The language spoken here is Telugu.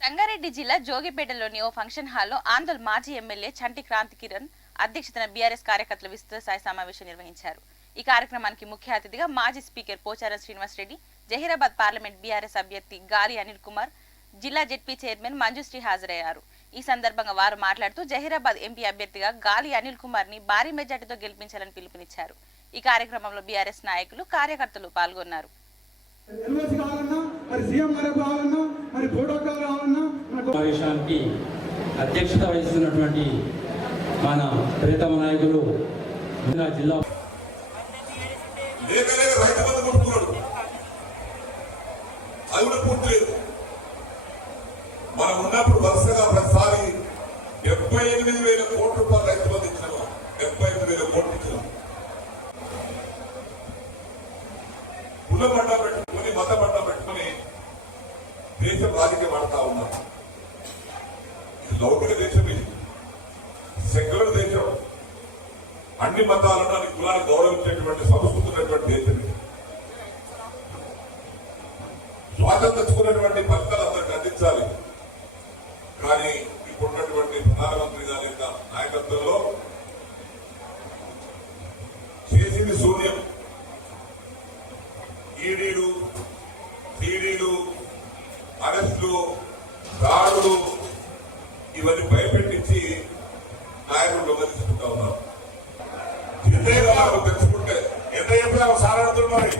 సంగారెడ్డి జిల్లా జోగిపేటలోని ఓ ఫంక్షన్ హాల్లో ఆందోళన మాజీ ఎమ్మెల్యే చంటి క్రాంతి కిరణ్ అధ్యక్షతన బీఆర్ఎస్ కార్యకర్తల విస్తృత స్థాయి సమావేశం నిర్వహించారు. ఈ కార్యక్రమానికి ముఖ్య అతిథిగా మాజీ speaker Pocharam Srinivasa Reddy, Zaheerabad parliament BRS అభ్యర్థి గాలి అనిల్ కుమార్, జిల్లా జెడ్పీ చైర్మన్ మంజుశ్రీ హాజరయ్యారు. ఈ సందర్భంగా వారు మాట్లాడుతూ జహీరాబాద్ ఎంపీ అభ్యర్థిగా గాలి అనిల్ కుమార్ ని భారీ మెజార్టీతో గెలిపించాలని పిలుపునిచ్చారు. ఈ కార్యక్రమంలో బీఆర్ఎస్ నాయకులు, కార్యకర్తలు పాల్గొన్నారు. సమావేశానికి అధ్యక్షత వహిస్తున్నటువంటి మన ప్రియతమ నాయకులు జిల్లా మనం ఉన్నప్పుడు వరుసగా ప్రతిసారి 78,000 కోట్ల రూపాయలు రైతు బంధు ఇచ్చినాం. 78,000 కోట్లు ఇచ్చినాం. కుల పడ్డ పెట్టుకుని, మత పడ్డ పెట్టుకుని దేశం రాజకీయం ఆడుతా ఉన్నాం. లౌకిక దేశం, ఇది సెక్యులర్ దేశం. అన్ని మతాలను, అన్ని కులాన్ని గౌరవించేటువంటి సంస్కృతి ఉన్నటువంటి దేశం ఇది. స్వాతంత్రం తెచ్చుకున్నటువంటి ఫలితాలు అందరికి అందించాలి. కానీ ఇప్పుడున్నటువంటి ప్రధానమంత్రి గారి యొక్క నాయకత్వంలో చేసింది శూన్యం. ఈడీలు, టీడీలు, అరెస్టులు, దాడులు ఇవన్నీ భయపెట్టించి నాయకులు విమర్శించుకుంటా ఉన్నారు. తెచ్చుకుంటే ఎంత చెప్పినా సార్ అడుగుతున్నారు.